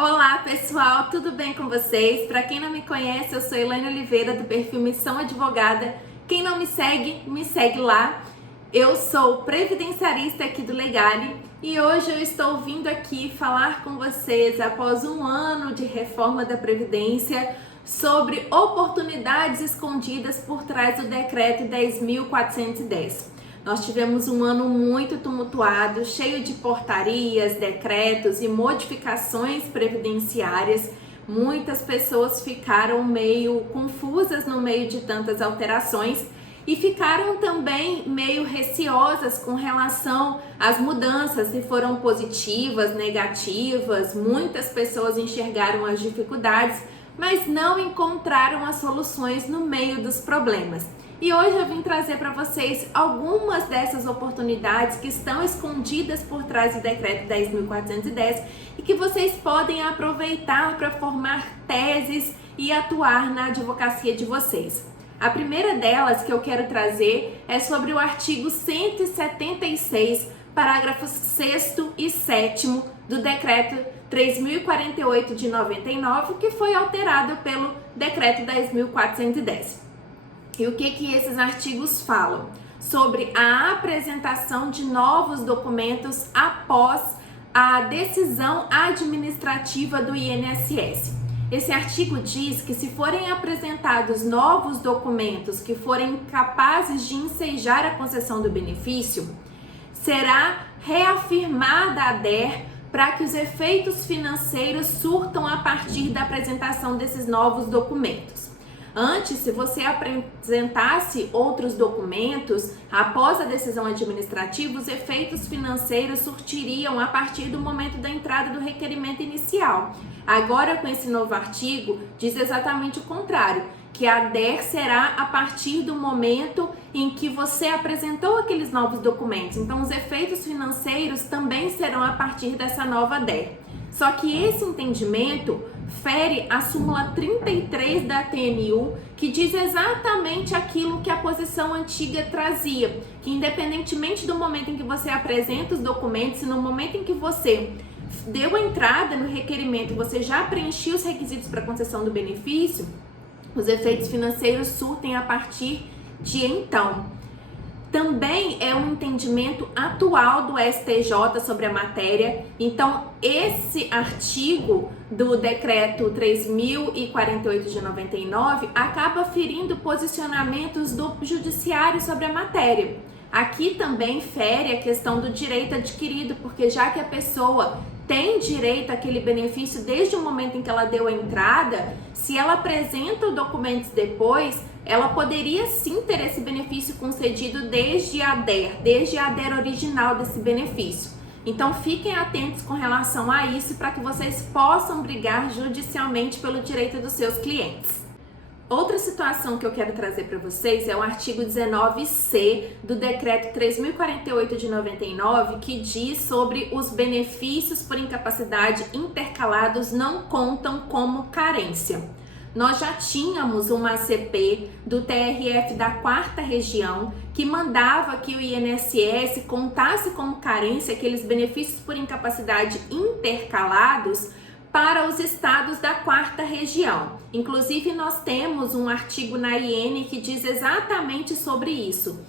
Olá pessoal, tudo bem com vocês? Para quem não me conhece, eu sou Elaine Oliveira do perfil Missão Advogada. Quem não me segue lá. Eu sou previdenciarista aqui do Legale e hoje eu estou vindo aqui falar com vocês após um ano de reforma da Previdência sobre oportunidades escondidas por trás do Decreto 10.410. Nós tivemos um ano muito tumultuado, cheio de portarias, decretos e modificações previdenciárias. Muitas pessoas ficaram meio confusas no meio de tantas alterações e ficaram também meio receosas com relação às mudanças, se foram positivas, negativas. Muitas pessoas enxergaram as dificuldades, mas não encontraram as soluções no meio dos problemas. E hoje eu vim trazer para vocês algumas dessas oportunidades que estão escondidas por trás do Decreto 10.410 e que vocês podem aproveitar para formar teses e atuar na advocacia de vocês. A primeira delas que eu quero trazer é sobre o artigo 176, parágrafos 6º e 7º do Decreto 3.048 de 99, que foi alterado pelo Decreto 10.410. E o que esses artigos falam? Sobre a apresentação de novos documentos após a decisão administrativa do INSS. Esse artigo diz que se forem apresentados novos documentos que forem capazes de ensejar a concessão do benefício, será reafirmada a DER para que os efeitos financeiros surtam a partir da apresentação desses novos documentos. Antes, se você apresentasse outros documentos após a decisão administrativa, os efeitos financeiros surtiriam a partir do momento da entrada do requerimento inicial. Agora, com esse novo artigo, diz exatamente o contrário, que a DER será a partir do momento em que você apresentou aqueles novos documentos. Então, os efeitos financeiros também serão a partir dessa nova DER. Só que esse entendimento fere a súmula 33 da TNU, que diz exatamente aquilo que a posição antiga trazia, que independentemente do momento em que você apresenta os documentos, e no momento em que você deu a entrada no requerimento, você já preencheu os requisitos para concessão do benefício, os efeitos financeiros surtem a partir de então. Também é um entendimento atual do STJ sobre a matéria. Então, esse artigo do Decreto 3.048 de 99 acaba ferindo posicionamentos do Judiciário sobre a matéria. Aqui também fere a questão do direito adquirido, porque já que a pessoa tem direito àquele benefício desde o momento em que ela deu a entrada, se ela apresenta documentos depois, ela poderia sim ter esse benefício concedido desde a DER original desse benefício. Então fiquem atentos com relação a isso para que vocês possam brigar judicialmente pelo direito dos seus clientes. Outra situação que eu quero trazer para vocês é o artigo 19C do Decreto 3.048 de 99, que diz sobre os benefícios por incapacidade intercalados não contam como carência. Nós já tínhamos uma ACP do TRF da 4ª Região que mandava que o INSS contasse como carência aqueles benefícios por incapacidade intercalados para os estados da 4ª Região. Inclusive, nós temos um artigo na IN que diz exatamente sobre isso.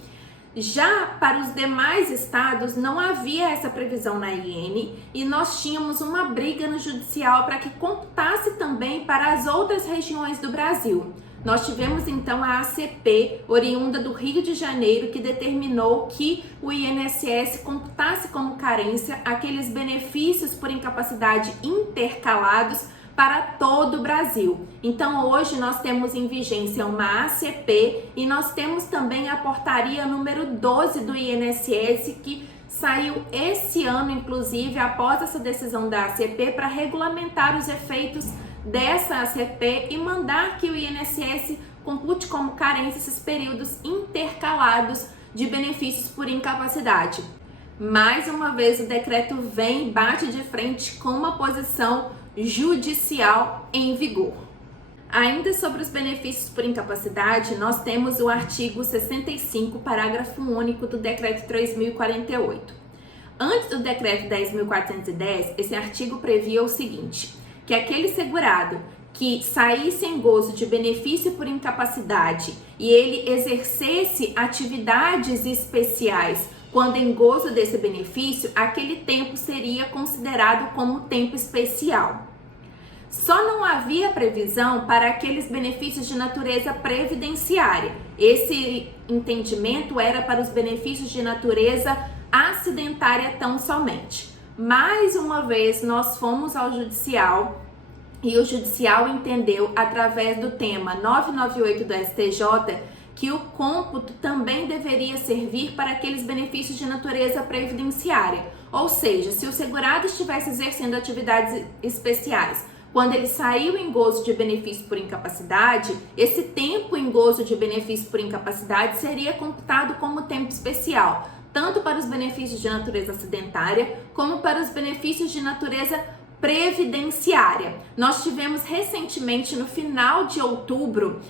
Já para os demais estados não havia essa previsão na IN e nós tínhamos uma briga no judicial para que contasse também para as outras regiões do Brasil. Nós tivemos então a ACP, oriunda do Rio de Janeiro, que determinou que o INSS computasse como carência aqueles benefícios por incapacidade intercalados para todo o Brasil. Então hoje nós temos em vigência uma ACP e nós temos também a portaria número 12 do INSS, que saiu esse ano, inclusive, após essa decisão da ACP, para regulamentar os efeitos dessa ACP e mandar que o INSS compute como carência esses períodos intercalados de benefícios por incapacidade. Mais uma vez o decreto vem e bate de frente com uma posição judicial em vigor. Ainda sobre os benefícios por incapacidade, nós temos o artigo 65, parágrafo único do decreto 3.048. Antes do decreto 10.410, esse artigo previa o seguinte, que aquele segurado que saísse em gozo de benefício por incapacidade e ele exercesse atividades especiais quando em gozo desse benefício, aquele tempo seria considerado como tempo especial. Só não havia previsão para aqueles benefícios de natureza previdenciária. Esse entendimento era para os benefícios de natureza acidentária tão somente. Mais uma vez, nós fomos ao judicial e o judicial entendeu, através do tema 998 do STJ, que o cômputo também deveria servir para aqueles benefícios de natureza previdenciária. Ou seja, se o segurado estivesse exercendo atividades especiais, quando ele saiu em gozo de benefício por incapacidade, esse tempo em gozo de benefício por incapacidade seria computado como tempo especial, tanto para os benefícios de natureza acidentária, como para os benefícios de natureza previdenciária. Nós tivemos recentemente, no final de outubro,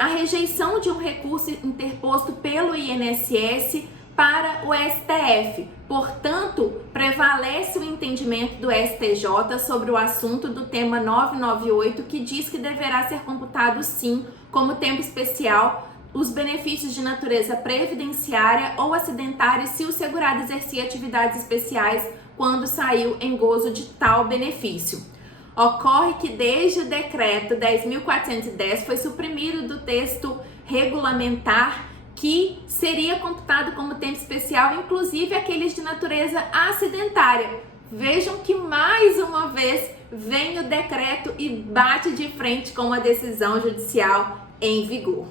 a rejeição de um recurso interposto pelo INSS para o STF. Portanto, prevalece o entendimento do STJ sobre o assunto do tema 998, que diz que deverá ser computado sim como tempo especial os benefícios de natureza previdenciária ou acidentária se o segurado exercia atividades especiais quando saiu em gozo de tal benefício. Ocorre que desde o decreto 10.410 foi suprimido do texto regulamentar que seria computado como tempo especial, inclusive aqueles de natureza acidentária. Vejam que mais uma vez vem o decreto e bate de frente com a decisão judicial em vigor.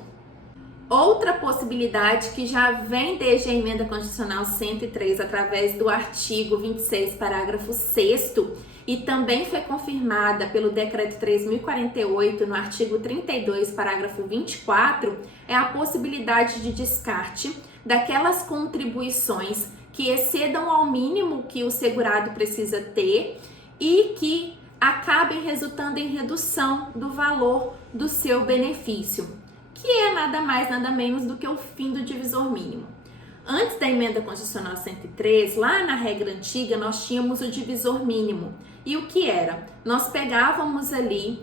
Outra possibilidade que já vem desde a Emenda Constitucional 103, através do artigo 26, parágrafo 6º, e também foi confirmada pelo Decreto 3.048, no artigo 32, parágrafo 24, é a possibilidade de descarte daquelas contribuições que excedam ao mínimo que o segurado precisa ter e que acabem resultando em redução do valor do seu benefício, que é nada mais, nada menos do que o fim do divisor mínimo. Antes da Emenda Constitucional 103, lá na regra antiga, nós tínhamos o divisor mínimo. E o que era? Nós pegávamos ali,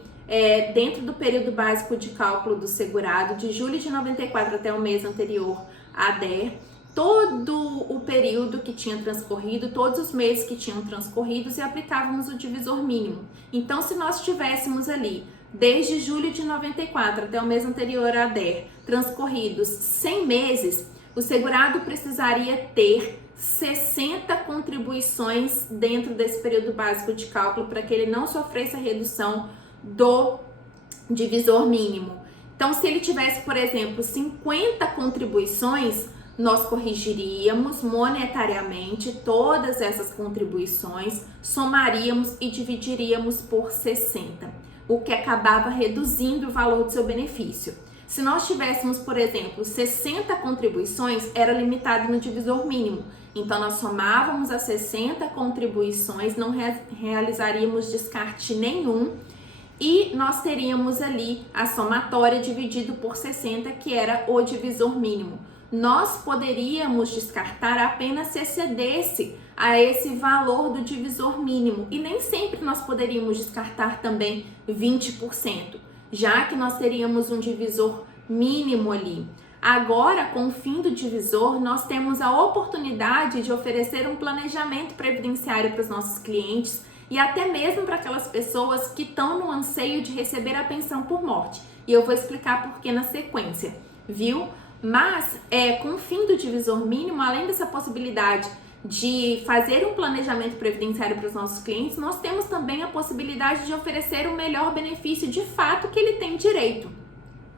dentro do período básico de cálculo do segurado, de julho de 94 até o mês anterior à DER, todo o período que tinha transcorrido, todos os meses que tinham transcorrido, e aplicávamos o divisor mínimo. Então, se nós tivéssemos ali, desde julho de 94 até o mês anterior à DER, transcorridos 100 meses, o segurado precisaria ter 60 contribuições dentro desse período básico de cálculo para que ele não sofresse a redução do divisor mínimo. Então, se ele tivesse, por exemplo, 50 contribuições, nós corrigiríamos monetariamente todas essas contribuições, somaríamos e dividiríamos por 60, o que acabava reduzindo o valor do seu benefício. Se nós tivéssemos, por exemplo, 60 contribuições, era limitado no divisor mínimo. Então, nós somávamos as 60 contribuições, não realizaríamos descarte nenhum e nós teríamos ali a somatória dividido por 60, que era o divisor mínimo. Nós poderíamos descartar apenas se excedesse a esse valor do divisor mínimo e nem sempre nós poderíamos descartar também 20%, já que nós teríamos um divisor mínimo ali. Agora, com o fim do divisor, nós temos a oportunidade de oferecer um planejamento previdenciário para os nossos clientes e até mesmo para aquelas pessoas que estão no anseio de receber a pensão por morte. E eu vou explicar por que na sequência, viu? Mas, com o fim do divisor mínimo, além dessa possibilidade de fazer um planejamento previdenciário para os nossos clientes, nós temos também a possibilidade de oferecer o melhor benefício de fato que ele tem direito.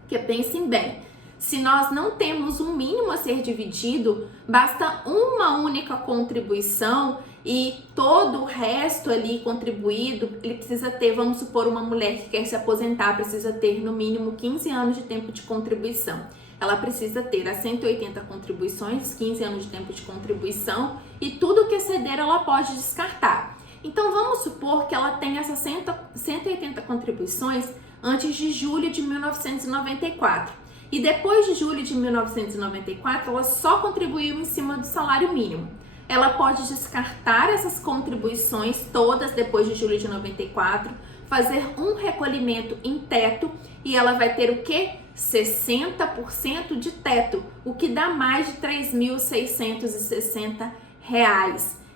Porque pensem bem, se nós não temos um mínimo a ser dividido, basta uma única contribuição e todo o resto ali contribuído, ele precisa ter, vamos supor, uma mulher que quer se aposentar, precisa ter no mínimo 15 anos de tempo de contribuição. Ela precisa ter as 180 contribuições, 15 anos de tempo de contribuição e tudo que exceder ela pode descartar. Então vamos supor que ela tenha essas 180 contribuições antes de julho de 1994. E depois de julho de 1994, ela só contribuiu em cima do salário mínimo. Ela pode descartar essas contribuições todas depois de julho de 94, fazer um recolhimento em teto e ela vai ter o quê? 60% de teto, o que dá mais de R$ 3.660.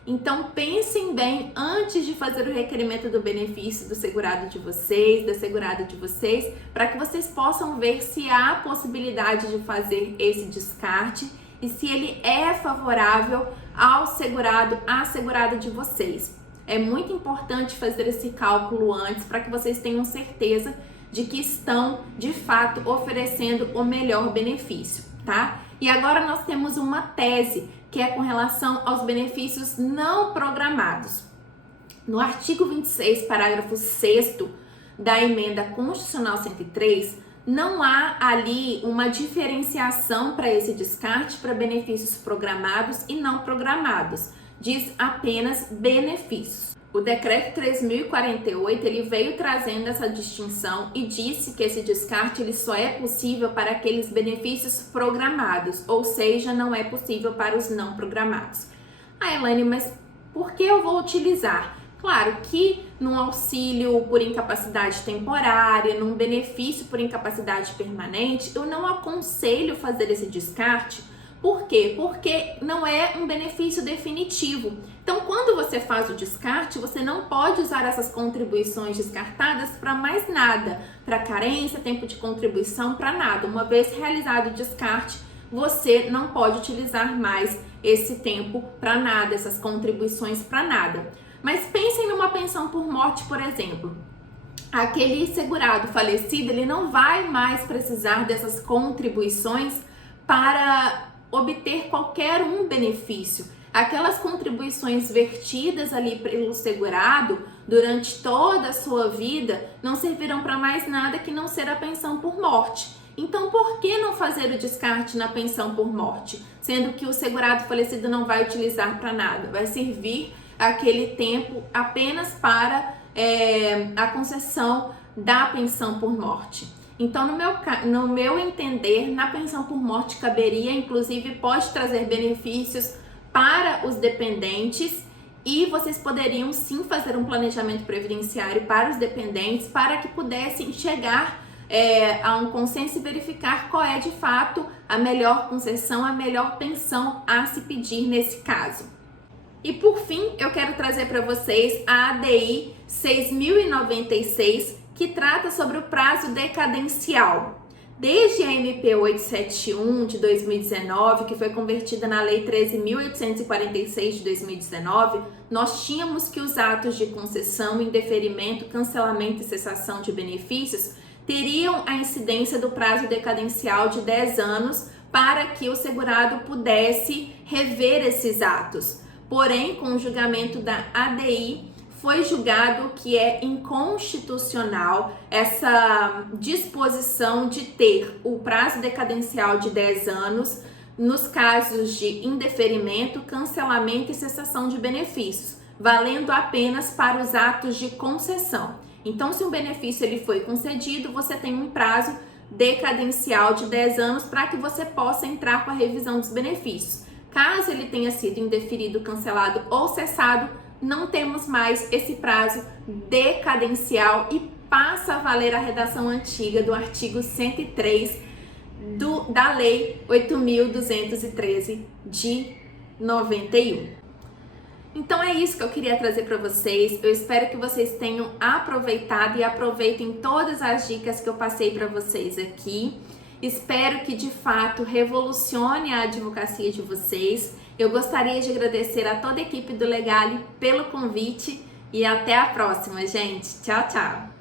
Então pensem bem antes de fazer o requerimento do benefício do segurado de vocês, da segurada de vocês, para que vocês possam ver se há possibilidade de fazer esse descarte e se ele é favorável ao segurado, à segurada de vocês. É muito importante fazer esse cálculo antes para que vocês tenham certeza de que estão, de fato, oferecendo o melhor benefício, tá? E agora nós temos uma tese, que é com relação aos benefícios não programados. No artigo 26, parágrafo 6º da Emenda Constitucional 103, não há ali uma diferenciação para esse descarte para benefícios programados e não programados. Diz apenas benefícios. O decreto 3.048, ele veio trazendo essa distinção e disse que esse descarte ele só é possível para aqueles benefícios programados, ou seja, não é possível para os não programados. Elaine, mas por que eu vou utilizar? Claro que num auxílio por incapacidade temporária, num benefício por incapacidade permanente, eu não aconselho fazer esse descarte. Por quê? Porque não é um benefício definitivo. Então, quando você faz o descarte, você não pode usar essas contribuições descartadas para mais nada, para carência, tempo de contribuição, para nada. Uma vez realizado o descarte, você não pode utilizar mais esse tempo para nada, essas contribuições para nada. Mas pensem numa pensão por morte, por exemplo. Aquele segurado falecido, ele não vai mais precisar dessas contribuições para obter qualquer um benefício. Aquelas contribuições vertidas ali pelo segurado durante toda a sua vida não servirão para mais nada que não ser a pensão por morte. Então, por que não fazer o descarte na pensão por morte? Sendo que o segurado falecido não vai utilizar para nada, vai servir aquele tempo apenas para a concessão da pensão por morte. Então, no meu entender, na pensão por morte caberia, inclusive pode trazer benefícios para os dependentes e vocês poderiam sim fazer um planejamento previdenciário para os dependentes para que pudessem chegar a um consenso e verificar qual é de fato a melhor concessão, a melhor pensão a se pedir nesse caso. E por fim, eu quero trazer para vocês a ADI 6.096, que trata sobre o prazo decadencial. Desde a MP 871 de 2019, que foi convertida na Lei 13.846 de 2019, nós tínhamos que os atos de concessão, indeferimento, cancelamento e cessação de benefícios teriam a incidência do prazo decadencial de 10 anos para que o segurado pudesse rever esses atos. Porém, com o julgamento da ADI, foi julgado que é inconstitucional essa disposição de ter o prazo decadencial de 10 anos nos casos de indeferimento, cancelamento e cessação de benefícios, valendo apenas para os atos de concessão. Então, se um benefício ele foi concedido, você tem um prazo decadencial de 10 anos para que você possa entrar com a revisão dos benefícios. Caso ele tenha sido indeferido, cancelado ou cessado, não temos mais esse prazo decadencial e passa a valer a redação antiga do artigo 103 da Lei 8.213 de 91. Então é isso que eu queria trazer para vocês. Eu espero que vocês tenham aproveitado e aproveitem todas as dicas que eu passei para vocês aqui. Espero que de fato revolucione a advocacia de vocês. Eu gostaria de agradecer a toda a equipe do Legale pelo convite e até a próxima, gente. Tchau, tchau!